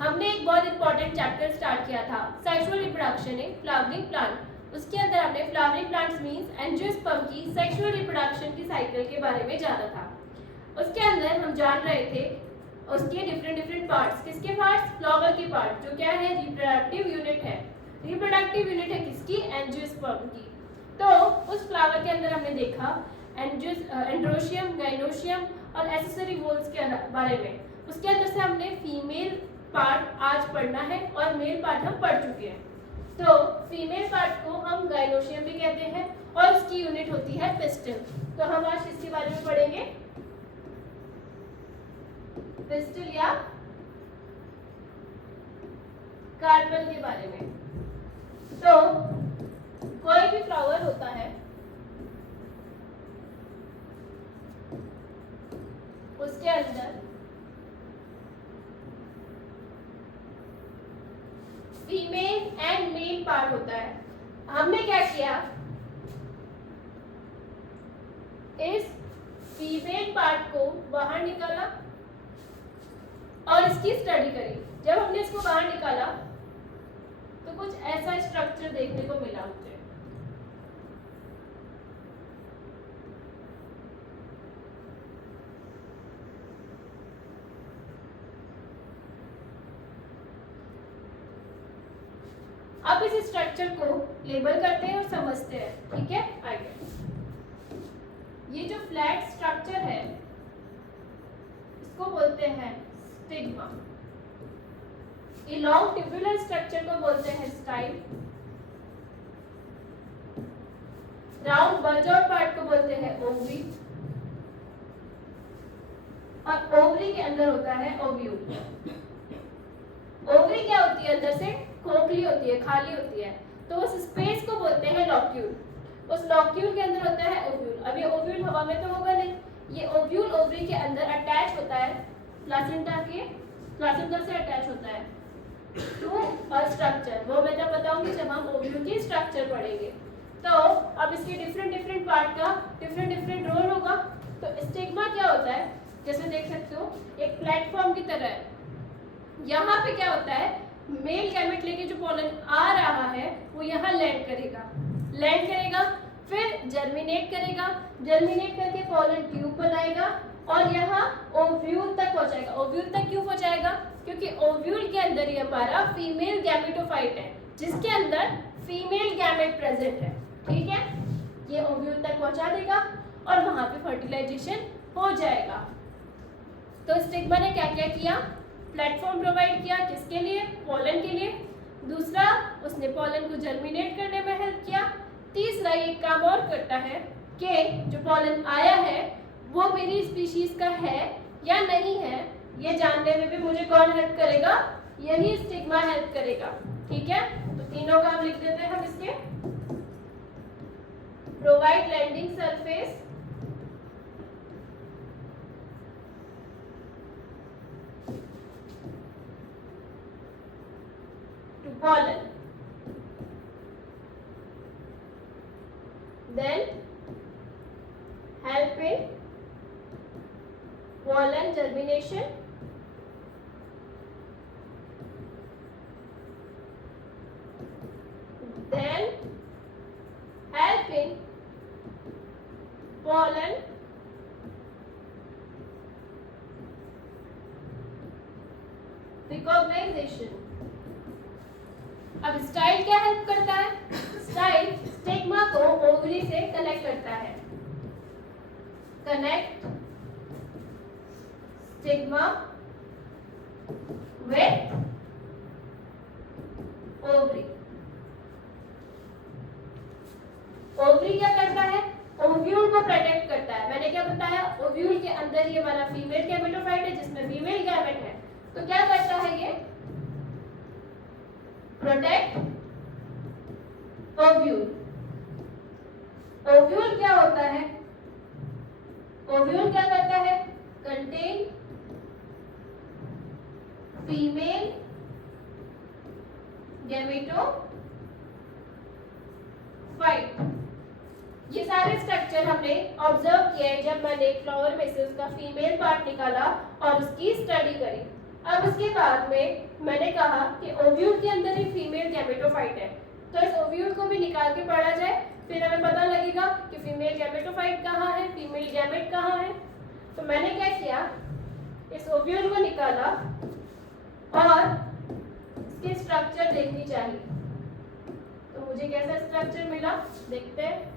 हमने एक बहुत इंपॉर्टेंट चैप्टर स्टार्ट किया था, sexual reproduction in flowering plant. उसके अंदर हमने फ्लावरिंग प्लांट्स मींस एंजियोस्पर्म की सेक्सुअल रिप्रोडक्शन की साइकिल के बारे में जाना था। उसके अंदर हम जान रहे थे उसके डिफरेंट पार्ट्स। किसके पार्ट्स? फ्लावर के पार्ट, जो क्या है? रिप्रोडक्टिव यूनिट है। रिप्रोडक्टिव यूनिट है किसकी? एंजियोस्पर्म की। तो उस फ्लावर के अंदर हमने देखा एंड्रोशियम, गाइनोशियम और एक्सेसरी वॉल्स के बारे में। उसके अंदर से हमने फीमेल पार्ट आज पढ़ना है और मेल पार्ट हम पढ़ चुके हैं। तो फीमेल पार्ट को हम गाइनोशियम भी कहते हैं और उसकी यूनिट होती है पिस्टल। तो हम आज इसके बारे में पढ़ेंगे, पिस्टल या कार्पल के बारे में। तो कोई भी फ्लावर होता है उसके अंदर फीमेल एंड मेल पार्ट होता है। हमने क्या किया? इस फीमेल पार्ट को बाहर निकाला और इसकी स्टडी करी। जब हमने इसको बाहर निकाला तो कुछ ऐसा स्ट्रक्चर देखने को मिला मुझे। अब इस स्ट्रक्चर को लेबल करते हैं और समझते हैं, ठीक है? आगे ये जो फ्लैट स्ट्रक्चर है इसको बोलते हैं स्टिग्मा। ये लॉन्ग ट्यूबुलर स्ट्रक्चर को बोलते हैं style. Round bunch out part को बोलते हैं ओवरी और ओवरी के अंदर होता है ओव्यूल। ओवरी क्या होती है? अंदर से खोखली होती है, खाली होती है, तो उस स्पेस को बोलते हैं लॉक्यूल। उस लॉक्यूल के अंदर होता है ओव्यूल। अब ये ओव्यूल हवा में तो होगा नहीं, ये ओव्यूल ओवरी के अंदर अटैच होता है प्लासेंटा से अटैच होता है टू अ स्ट्रक्चर। वो मैं जब बताऊंगी जब हम ओव्यूल की स्ट्रक्चर पढ़ेंगे। तो अब इसके डिफरेंट पार्ट का डिफरेंट रोल होगा। तो स्टिग्मा क्या होता है? जैसे देख सकते हो एक प्लेटफॉर्म की तरह है। यहाँ पे क्या होता है? मेल गैमेट लेके जो पॉलन आ रहा है वो यहाँ लैंड करेगा, फिर जर्मिनेट करके पॉलन ट्यूब बनाएगा और यहाँ ओव्यूल तक पहुंचाएगा। ओव्यूल तक क्यों पहुंचाएगा? क्योंकि ओव्यूल के अंदर ही हमारा फीमेल गैमेटोफाइट है जिसके अंदर फीमेल गैमेट प्रेजेंट है, ठीक है? ये ओव्यूल तक पहुंचा देगा और वहां पे फर्टिलाइजेशन हो जाएगा। तो स्टिग्मा ने क्या क्या किया? प्लेटफॉर्म प्रोवाइड किया, किसके लिए? पॉलन के लिए। दूसरा, उसने पॉलन को जर्मिनेट करने में हेल्प किया। तीसरा, ये काम और करता है कि जो पॉलन आया है वो मेरी स्पीशीज का है या नहीं है, ये जानने में भी मुझे कौन हेल्प करेगा? यही स्टिग्मा हेल्प करेगा, ठीक है? तो तीनों काम लिख देते हैं हम इसके। Provide landing surface, pollen, then help in pollen germination, then help in pollen recognition। अब स्टाइल क्या हेल्प करता है? स्टाइल स्टिग्मा को ओवरी से कनेक्ट करता है। Connect stigma with ovary. Ovary क्या करता है? ओव्यूल को प्रोटेक्ट करता है। मैंने क्या बताया? ओव्यूल के अंदर ही हमारा फीमेल गैमेटोफाइट है जिसमें फीमेल गैमेट है। तो क्या करता है ये? Protect ovule. ओव्यूल क्या होता है? ओव्यूल क्या करता है? Contain female gametophyte. ये सारे स्ट्रक्चर हमने ऑब्जर्व किए जब मैंने फ्लावर में से उसका फीमेल पार्ट निकाला और उसकी स्टडी करी। अब उसके बाद में मैंने कहा कि ओव्यूल के अंदर ही फीमेल गैमेटोफाइट है, तो इस ओव्यूल को भी निकाल के पढ़ा जाए, फिर हमें पता लगेगा कि फीमेल गैमेटोफाइट कहाँ है, फीमेल गैमेट कहाँ है। तो मैंने क्या किया, इस ओव्यूल को निकाला और इसकी स्ट्रक्चर देखनी चाहिए। तो मुझे कैसा स्ट्रक्चर मिला देखते हैं।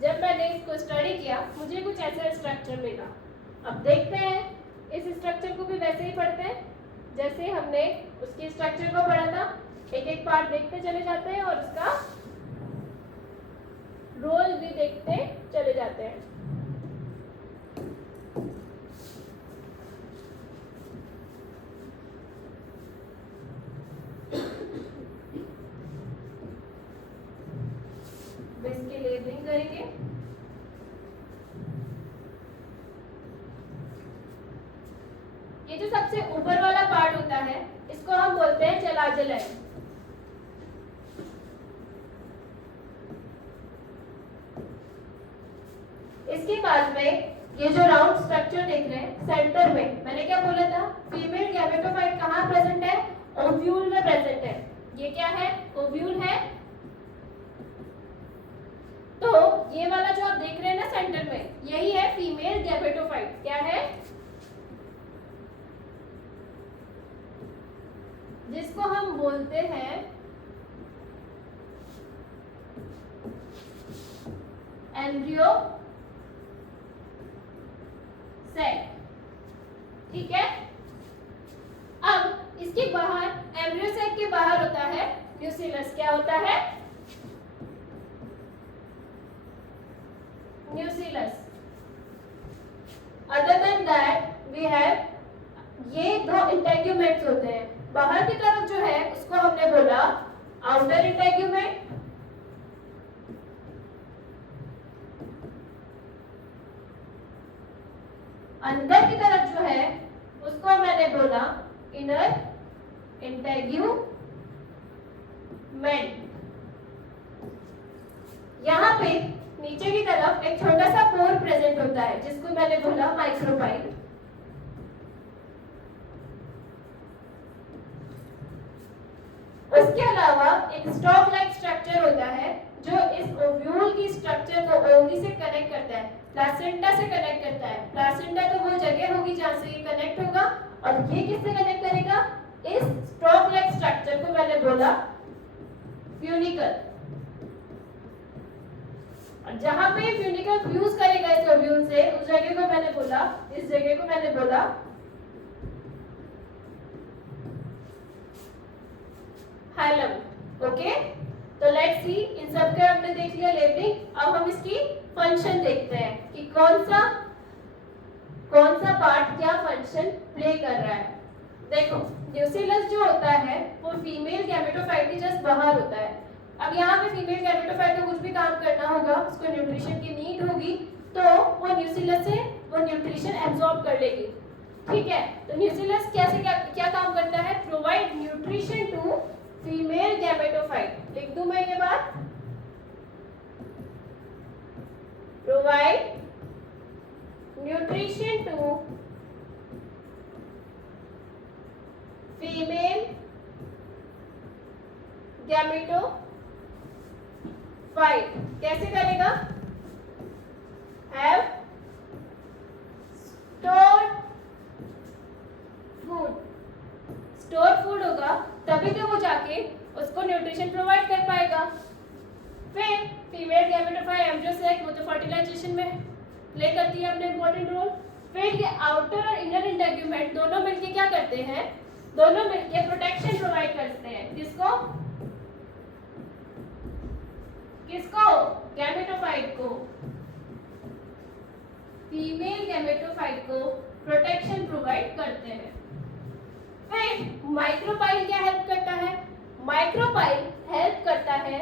जब मैंने इसको स्टडी किया मुझे कुछ ऐसा स्ट्रक्चर मिला। अब देखते हैं इस स्ट्रक्चर को भी वैसे ही पढ़ते हैं जैसे हमने उसके स्ट्रक्चर को पढ़ा था। एक एक पार्ट देखते चले जाते हैं और उसका रोल भी देखते चले जाते हैं। इसकी लेबलिंग करेंगे। ये जो सबसे ऊपर वाला पार्ट होता है इसको हम बोलते हैं जलाजल। इसके बाद में ये जो राउंड स्ट्रक्चर देख रहे हैं सेंटर में मैंने क्या बोला था, फीमेल गैमेटोफाइट कहाँ प्रेजेंट है, ओव्यूल में प्रेजेंट है। ये क्या है, ओव्यूल है। तो ये वाला जो आप देख रहे हैं ना सेंटर में, यही है फीमेल गैमेटोफाइट। क्या है, जिसको हम बोलते हैं एम्ब्रियो सेक। ठीक है। अब इसके बाहर, एम्ब्रियो सेक के बाहर होता है न्यूक्लियस। क्या होता है, nucleus. Other than that we have, ये दो इंटेग्यूमेंट्स होते हैं। बाहर की तरफ जो है उसको हमने बोला आउटर इंटेग्यूमेंट, अंदर की तरफ जो है उसको मैंने बोला इनर इंटेग्यूमेंट। यहाँ पे नीचे की तरफ एक छोटा सा पोर प्रेजेंट होता है जिसको मैंने बोला माइक्रोपाइल। उसके अलावा एक स्टॉक लाइक स्ट्रक्चर होता है जो इस ओव्यूल की स्ट्रक्चर को ओवरी से कनेक्ट करता है, प्लासेंटा से कनेक्ट करता है। प्लासेंटा तो वो जगह होगी जहां से ये कनेक्ट होगा, और ये किससे कनेक्ट करेगा, इस स्टॉक लाइक स्ट्रक्चर को मैंने बोला फ्यूनिकल। और जहां पे फ्यूनिकल फ्यूज करेगा इस ओव्यूल से, उस जगह को मैंने बोला, इस जगह को मैंने बोला हाइलम। ओके, तो लेट्स सी, इन सब का हमने देख लिया लेबलिंग। अब हम इसकी फंक्शन देखते हैं कि कौन सा पार्ट क्या फंक्शन प्ले कर रहा है। देखो, न्यूक्लियस जो होता है वो फीमेल गैमेटोफाइट के जस्ट बाहर होता है। अब यहाँ पे फीमेल गैमेटोफाइट को कुछ भी काम करना होगा, उसको न्यूट्रिशन की नीड होगी, तो वो न्यूक्लियस से वो न्यूट्रिशन एब्जॉर्ब कर लेगी। ठीक है, तो न्यूक्लियस कैसे क्या काम करता है, provide nutrition to female gametophyte. लिख दूं मैं ये बात, provide nutrition to female gametophyte. कैसे करेगा, have stored food. Store food होगा तभी तो वो जाके उसको न्यूट्रिशन प्रोवाइड कर पाएगा। फिर फीमेल गैमेटोफाइट एम्ब्रियो सेक, वो तो फर्टिलाइजेशन में प्ले करती है अपना इंपॉर्टेंट रोल। फिर ये आउटर और इनर इंटेग्यूमेंट दोनों मिलके क्या करते हैं, दोनों मिलके प्रोटेक्शन प्रोवाइड करते हैं। किसको, गैमेटोफाइट को, फीमेल गैमेटोफाइट को प्रोटेक्शन प्रोवाइड करते हैं। फिर माइक्रोपाइल क्या हेल्प करता है, माइक्रोपाइल हेल्प करता है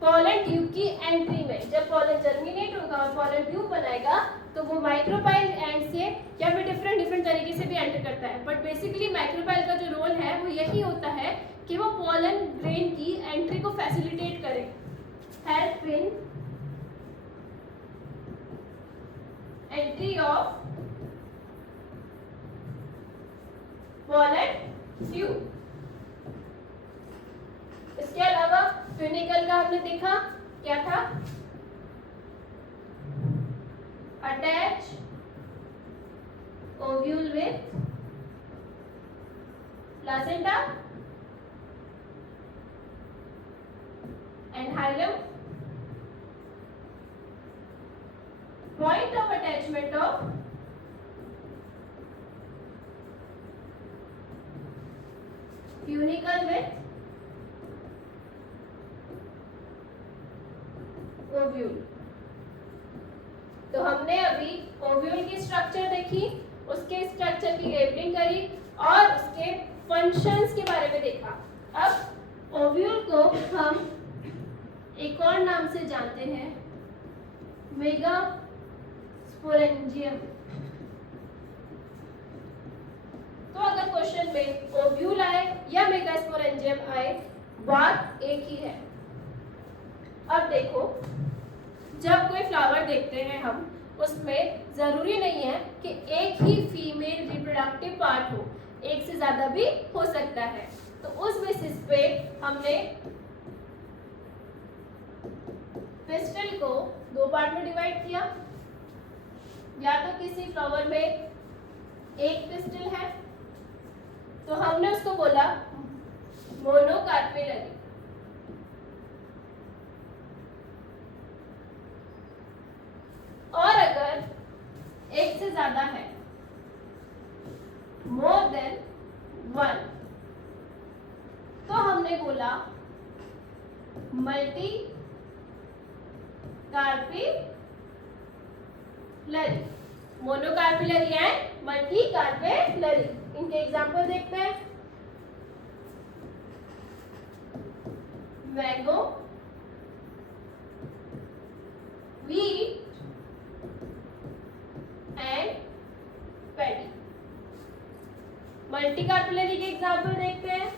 पॉलन ट्यूब की एंट्री में जब पॉलन जर्मिनेट होगा और पॉलन ट्यूब बनाएगा तो वो माइक्रोपाइल एंड से या फिर डिफरेंट तरीके से भी एंटर करता है, बट बेसिकली माइक्रोपाइल का जो रोल है वो यही होता है कि वो पॉलन ग्रेन की एंट्री को फैसिलिटेट करे, help in entry of pollen tube. इसके अलावा ट्यूनिकल का हमने देखा क्या था, attach ovule with placenta and hilum, point of attachment of funicle with ovule। तो हमने अभी ओव्यूल की स्ट्रक्चर देखी, उसके स्ट्रक्चर की लेबलिंग करी और उसके फंक्शंस के बारे में देखा। अब ओव्यूल को हम एक और नाम से जानते हैं, मेगा स्पोरेंजियम। तो अगर क्वेश्चन में ओव्यूल आए या मेगास्पोरेंजियम आए, बात एक ही है। अब देखो, जब कोई फ्लावर देखते हैं हम, उसमें जरूरी नहीं है कि एक ही फीमेल रिप्रोडक्टिव पार्ट हो, एक से ज्यादा भी हो सकता है। तो उस बेसिस पे हमने पिस्टल को दो पार्ट में डिवाइड किया, या तो किसी फ्लावर में एक पिस्टल है तो हमने उसको बोला मोनोकार्पेलरी, और अगर एक से ज्यादा है, मोर देन वन, तो हमने बोला multi carpellary, monocarpellary and multi carpellary. इनके एग्जांपल देखते हैं, mango, wheat and paddy. Multi carpellary के एग्जांपल देखते हैं,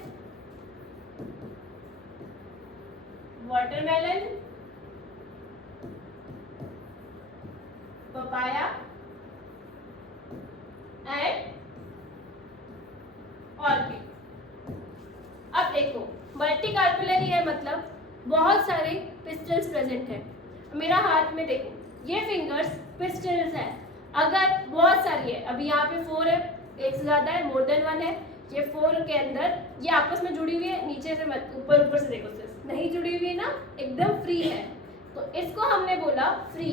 वाटरमेलन, पपाया एंड ऑर्किड। अब देखो, मल्टी कार्पेलरी है मतलब बहुत सारे पिस्टल्स प्रेजेंट हैं। मेरा हाथ में देखो, ये फिंगर्स पिस्टल्स हैं। अगर बहुत सारी है, अभी यहाँ पे 4 है, एक से ज्यादा है, मोर देन 1 है, ये 4 के अंदर ये आपस में जुड़ी हुई है, नीचे से मत, ऊपर से देखो, सिर्फ नहीं जुड़ी हुई है ना, एकदम फ्री है, तो इसको हमने बोला फ्री।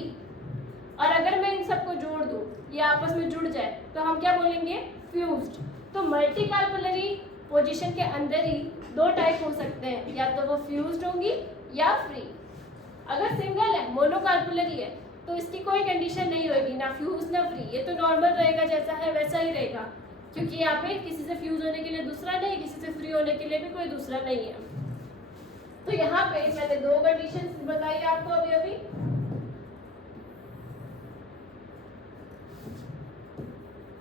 और अगर मैं इन सबको जोड़ दूं, ये आपस में जुड़ जाए, तो हम क्या बोलेंगे, फ्यूज्ड। तो मल्टी कार्पेलरी पोजीशन के अंदर ही दो टाइप हो सकते हैं, या तो वो फ्यूज्ड होंगी या फ्री। अगर सिंगल है, मोनोकार्पेलरी है, तो इसकी कोई कंडीशन नहीं होगी, ना फ्यूज ना फ्री, ये तो नॉर्मल रहेगा, जैसा है वैसा ही रहेगा, क्योंकि यहाँ पे किसी से फ्यूज होने के लिए दूसरा नहीं, किसी से फ्री होने के लिए भी कोई दूसरा नहीं है। तो यहाँ पे मैंने दो कंडीशन बताई आपको अभी,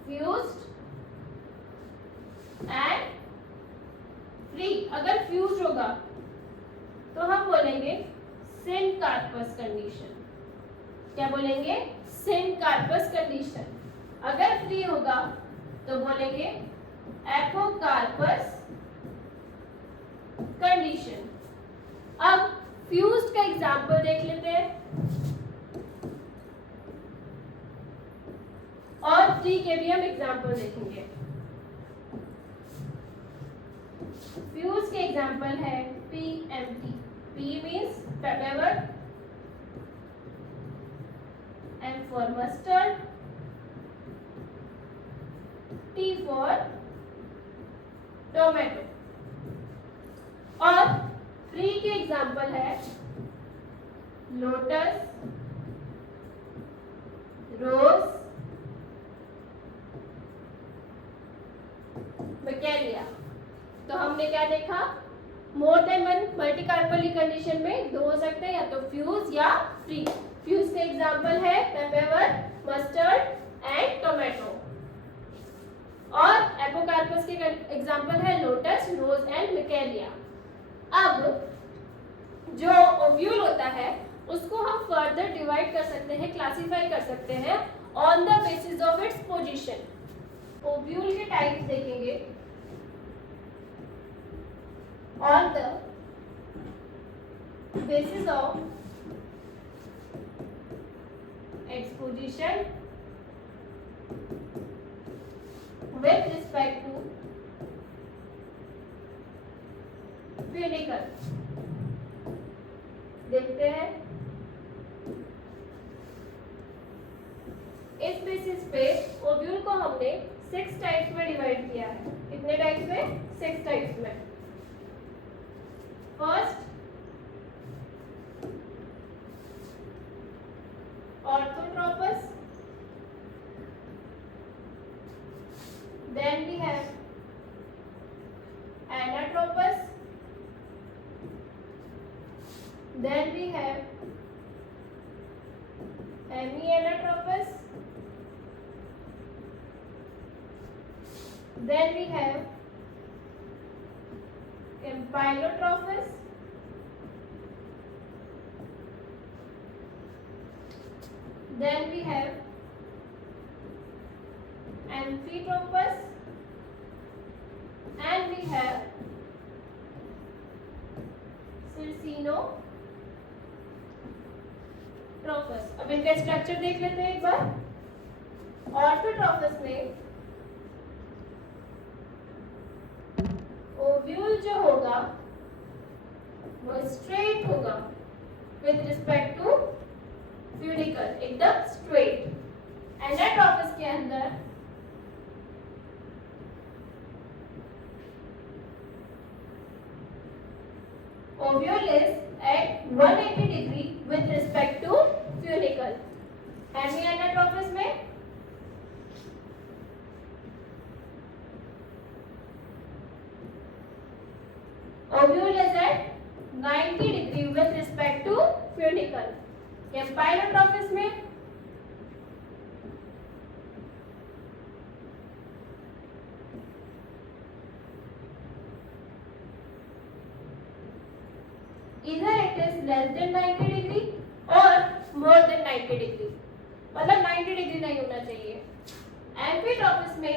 फ्यूज्ड एंड फ्री। अगर फ्यूज होगा तो हम बोलेंगे सिनकार्पस कंडीशन। क्या बोलेंगे, सिनकार्पस कंडीशन। अगर फ्री होगा तो बोलेंगे एपोकार्पस कंडीशन। अब फ्यूज्ड का एग्जांपल देख लेते हैं और फ्री के भी हम एग्जांपल देखेंगे। फ्यूज के एग्जांपल है PMT। P means pepper, M for mustard, T for tomato। और फ्री के एग्जांपल है लोटस, रोज, बकेलिया। तो हमने क्या देखा, मोर देन वन मल्टीकार्पल कंडीशन में दो हो सकते हैं, या तो फ्यूज या फ्री। फ्यूज के एग्जांपल है पेपर, मस्टर्ड एंड टोमेटो। और एपोकार्पस के एग्जांपल है लोटस, रोज एंड मिकेलिया। अब जो ओव्यूल होता है उसको हम फर्दर डिवाइड कर सकते हैं, क्लासिफाई कर सकते हैं on the basis of its position. Ovule के टाइप्स देखेंगे on the basis of its position with respect to funicle। देखते हैं इस बेसिस पे ओव्यूल को हमने 6 टाइप्स में डिवाइड किया है। कितने टाइप्स में? 6 टाइप्स में। First orthotropous, then we have anatropous, then we have hemianatropous, then we have amphilotrophus, then we have amphitropus, and we have Circinotrophus। अब इनका स्ट्रक्चर देख लेते हैं एक बार। ऑर्थोट्रोपस में ओव्यूल जो होगा वो स्ट्रेट होगा विद रिस्पेक्ट टू फ्यूनिकल, एकदम स्ट्रेट। एनाट्रोपस के अंदर ovule is at 180 degree with respect to funicle। hemianatropus में ovule is at 90 degree with respect to funicle। amphilotrophus में either it is less than 90 degree or more than 90 degree, मतलब 90 degree नहीं होना चाहिए। एम्फीट्रोपस में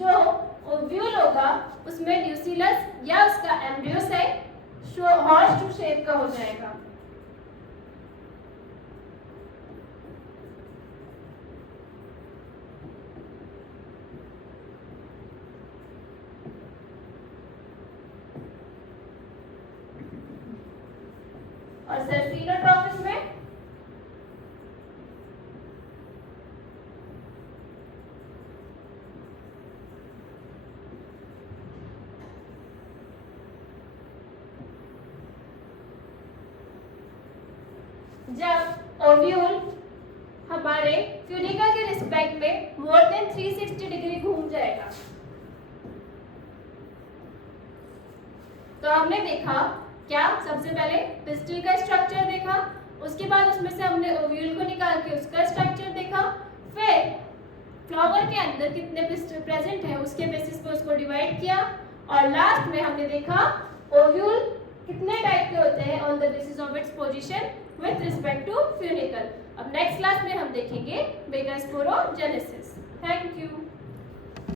जो ओव्यूल होगा उसमें ल्यूसिलस या उसका embryo site horse shoe shape का हो जाएगा। और सर्सिनोट्रोपस में जब ओव्यूल हमारे फ्यूनिकल के रिस्पेक्ट में मोर देन 360 डिग्री घूम जाएगा। तो हमने देखा क्या, सबसे पहले पिस्टिल का स्ट्रक्चर देखा, उसके बाद उसमें से हमने ओव्यूल को निकाल के उसका स्ट्रक्चर देखा, फिर फ्लावर के अंदर कितने पिस्टिल प्रेजेंट है उसके बेसिस पे उसको डिवाइड किया, और लास्ट में हमने देखा ओव्यूल कितने टाइप के होते हैं on the basis of its position with respect to funicle. अब नेक्स्ट क्लास में हम देखेंगे मेगास्पोरोजेनेसिस। Thank you.